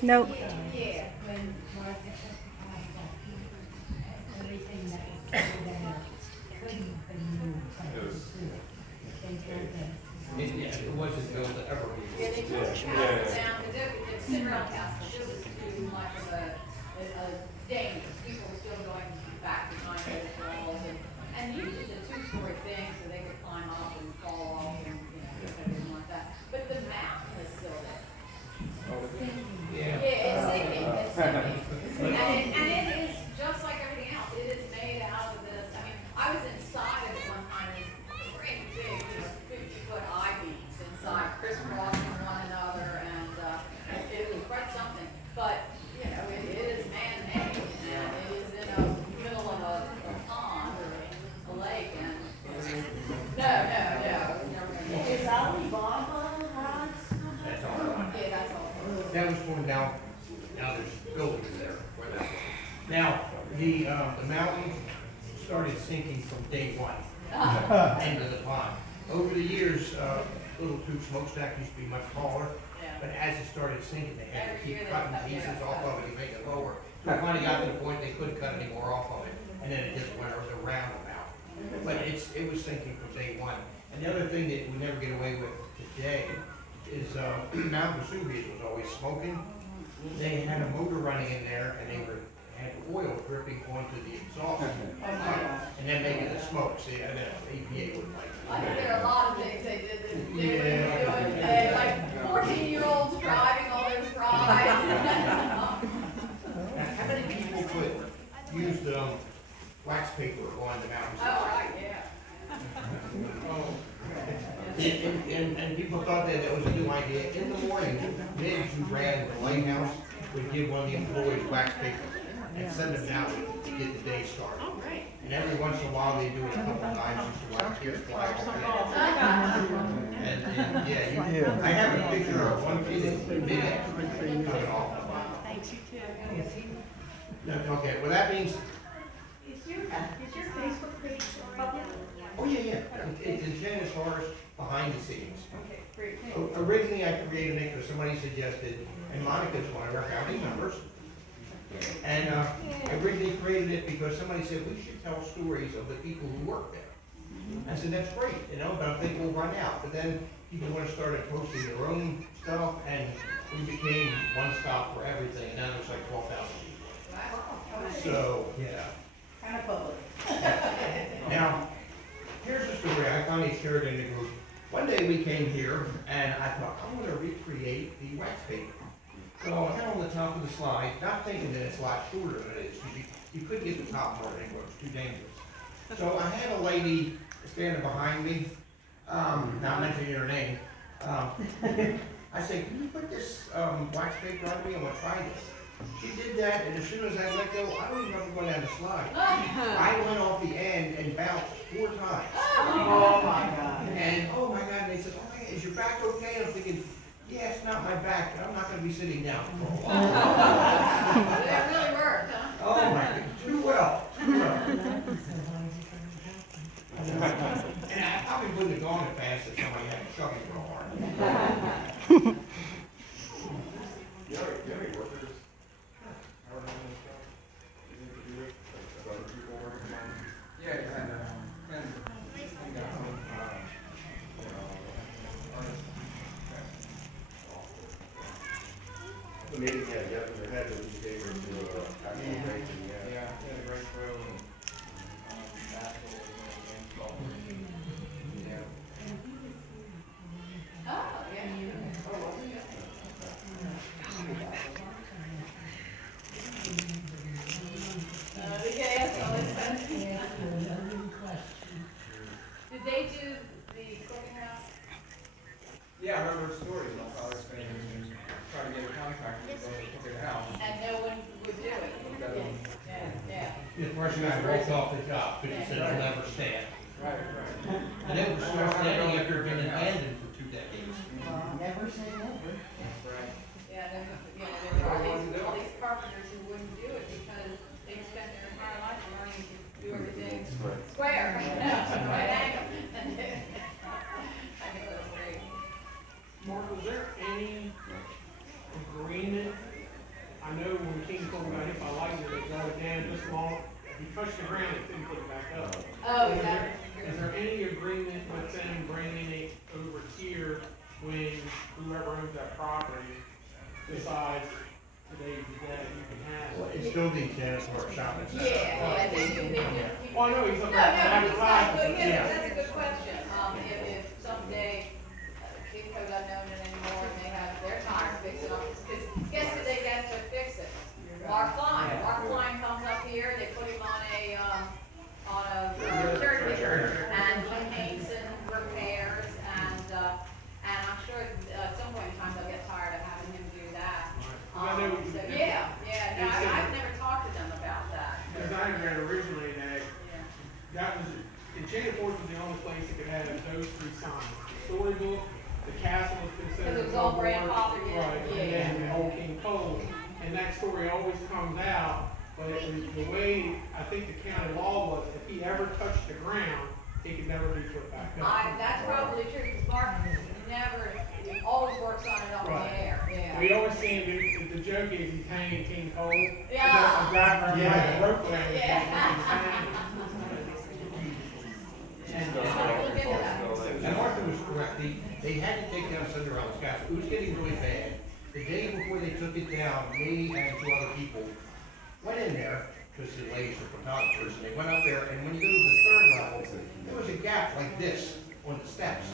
Nope. Yeah. It wasn't built to ever be. Yeah, they took the castle down, the Cinderella castle, it was too much of a danger. People were still going back behind those walls and usually it's a two-story thing, so they could climb up and fall off and, if they didn't want that. But the mountain is still there. Yeah. Yeah, it's sinking, it's sinking. And it is just like everything else, it is made out of this, I mean, I was inside of it one time, and it's great big, 50-foot I-beams inside, crisscrossing one another, and, it was quite something. But, it is man-made, and it is in the middle of a pond or a lake, and, no. Is Alibaba rods? That's all right. Yeah, that's all. That was torn down. Now there's buildings there where that was. Now, the mountain started sinking from day one into the pond. Over the years, Little Tube Smokestack used to be much taller, but as it started sinking, they had to keep cutting pieces off of it to make it lower. So it finally got to the point they couldn't cut any more off of it, and then it just went around the mountain. But it was sinking from day one. And the other thing that we never get away with today is Mount Vesuvius was always smoking. They had a motor running in there, and they had oil dripping onto the exhaust, and then making the smoke. See, and then EPA wouldn't like it. I think there are a lot of things they did that they wouldn't do today, like 14-year-olds driving all those rides. How many people used wax paper on the mountain? Oh, right, yeah. And people thought that it was a new idea. In the morning, men who ran the lighthouse would give one of the employees wax paper and send them out to get the day started. Oh, great. And every once in a while, they do it a couple of times just to wax paper fly off. And yeah, I have a picture of one kid that made it coming off. Thanks, you too. No, okay, well, that means, Is your Facebook page public? oh, yeah. It's Enchanted Forest behind the scenes. Okay, great. Originally, I created it because somebody suggested, and Monica's one of our founding members. And I originally created it because somebody said we should tell stories of the people who work there. I said, that's great, but I think we'll run out. But then people want to start posting their own stuff, and we became one stop for everything. And now there's like 12,000 people. So, yeah. Kind of public. Now, here's the story. I finally shared in the group. One day we came here, and I thought, I'm going to recreate the wax paper. So I had on the top of the slide, not thinking that it's a lot shorter than it is. You couldn't get the top part anymore. It was too dangerous. So I had a lady standing behind me, not mentioning her name. I said, can you put this wax paper on me? I want to try this. She did that, and as soon as I let go, I don't even know if I'm going down the slide. I went off the end and bounced 4 times. Oh my God. And oh my God, and they said, oh my God, is your back okay? And I'm thinking, yeah, it's not my back, but I'm not going to be sitting down for a while. That really worked, huh? Oh my God, too well. And I probably wouldn't have gone as fast if somebody had shot me real hard. You have any workers? How are they in this job? You need to do it? Like other people working on it? Yeah, kind of. The meeting, yeah, you have in your head that you gave her to actual racing, yeah. Yeah, had a great throw and, basketball and golf. Yeah. Oh, yeah. Did they do the cooking house? Yeah, I heard her stories, and I thought it was going to try to get a contractor to go look at the house. And no one would do it? Yeah. The person got walked off the job because he said it'll never stand. Right. And it was still standing after being abandoned for 2 decades. Never say never. Right. Yeah, there are all these carpenters who wouldn't do it because they spent their entire life learning to do everything square. Right angle. I think that's great. Mark, was there any agreement whoever owns that property decides today's the day you can have Well, it. it still needs to have for a shopping center. Yeah, they do. Well, I know he's No, looking at no, he's not, but advertising. yeah, that's a good question. If someday, Kingco doesn't own it anymore and they have their tires fixed up, because guess who they get to fix it? Mark Klein. Mark Klein comes up here, they put him on a dirt digger, and he paints and repairs, and I'm sure at some point in time they'll get tired of having him do that. I know- So, yeah, no, I've never talked to them about that. Because I had read originally that Yeah. that was, Enchanted Forest was the only place that could have those three signs. The storybook, the castle was considered. Because it was all grandfathered in, Right, yeah. and then the old King Cole. And that story always comes out, but the way, I think the county law was, if he ever touched the ground, he could never be put back up. That's probably true, because Mark never, he always works on it up in the Right. air, yeah. We always see him, the joke is he's hanging King Cole. Yeah. A driver, Yeah. rope ladder. Yeah. And Look into that. and Arthur was correct, they had to take down Cinderella's castle, it was getting really bad. The day before they took it down, me and two other people went in there, because the ladies were photographers, and they went up there, and when you go to the third level, there was a gap like this on the steps.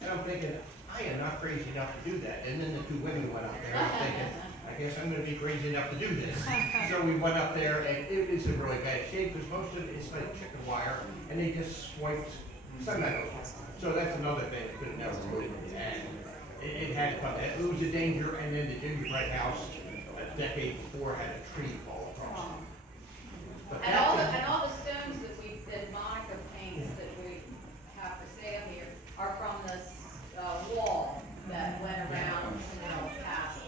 And I'm thinking, I am not crazy enough to do that, and then the two women went up there, and I'm thinking, I guess I'm gonna be crazy enough to do this. So we went up there, and it is in really bad shape, because most of it is like chicken wire, and they just swiped cement over it. So that's another thing that could have never put it, and it had to come, it was a danger, and then the gingerbread house, a decade before, had a tree fall across it. But And that's all the stones that Monica paints that we have for sale here are from this, wall that went around Cinderella's castle.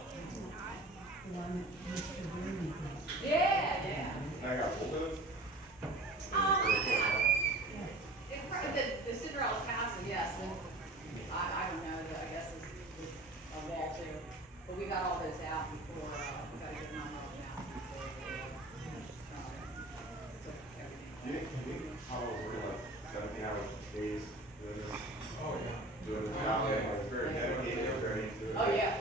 Yeah. I got hold of it. It's probably the Cinderella's castle, yes, and I don't know, I guess it's a wall too, but we got all those out before, we gotta get them all out before Do you think how it was working like 17-hour days? Oh, yeah. Doing the job, like very dedicated, very into it. Oh, yeah,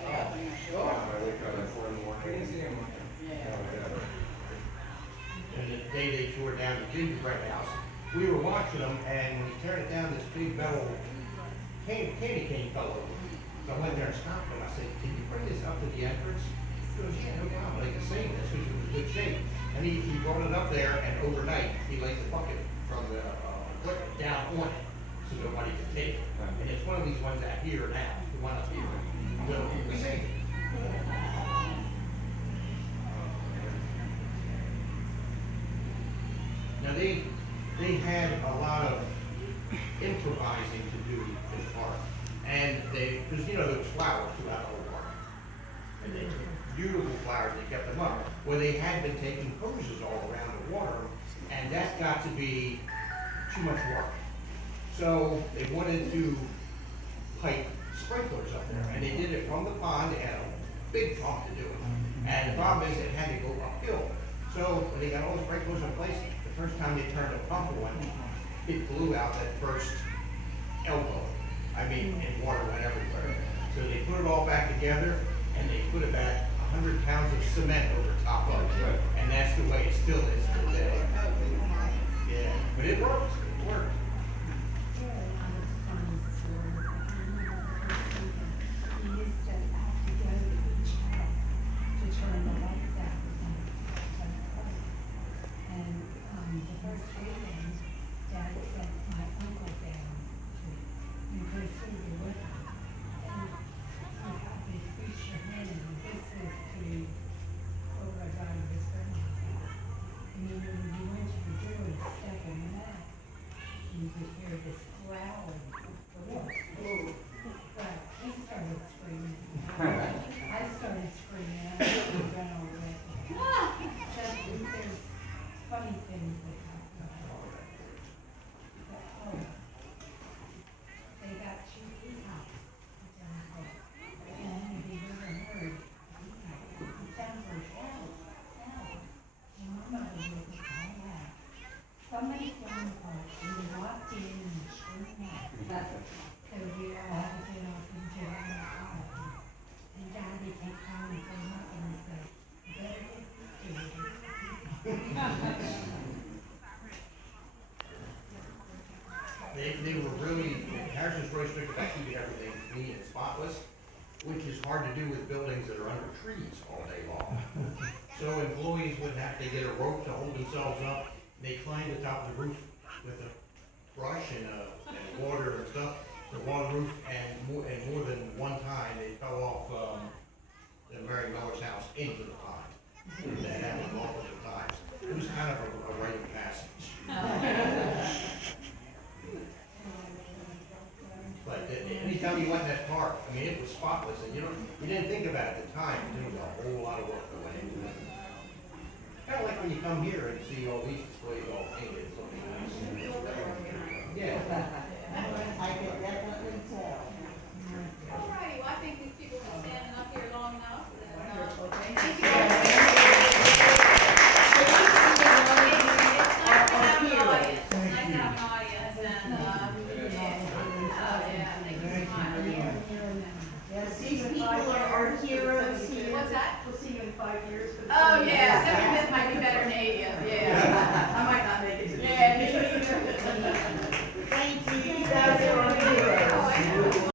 sure. I wake up at 4 in the morning. We didn't see him like that. Yeah. And the day they tore down the gingerbread house, we were watching them, and when he turned it down, this big metal candy cane fell over. So I went there and stopped him. I said, "Can you bring this up to the entrance?" He goes, "Yeah, no problem. They can save this because it was in good shape." And he brought it up there, and overnight he laid the bucket from the equipment down on it, so nobody could take it. And it's one of these ones out here now, the one up here. So we saved it. Now they had a lot of improvising to do this park, and because there's flowers throughout the whole park, and they beautiful flowers, they kept them up. Well, they had been taking poses all around the water, and that got to be too much work. So they wanted to pipe sprinklers up there, and they did it from the pond. They had a big pump to do it, and the problem is it had to go uphill. So when they got all the sprinklers in place, the first time they turned the pump on, it blew out that first elbow. I mean, and water went everywhere. So they put it all back together, and they put about 100 pounds of cement over top of it. And that's the way it still is today. Yeah, but it worked. It worked. spotless, which is hard to do with buildings that are under trees all day long. So employees would have to get a rope to hold themselves up. They climbed the top of the roof with a brush and water and stuff, the water roof, and more than one time they fell off the Mary Miller's house into the pond. That happened multiple times. It was kind of a rite of passage. But anytime you went in that park, I mean, it was spotless, and you didn't think about it at the time, but there was a whole lot of work that went into it. Kind of like when you come here and see all these displays all painted, it's looking nice. Yeah. I can definitely tell. All righty, well, I think these people have been standing up here long enough. Wonderful, thank Thank you. you. It's nice to have an audience, it's nice to have an audience, and, yeah, thank you so much. Yes, these people are heroes here. What's that? We'll see you in 5 years. for the Oh, same yeah, thing. so we've been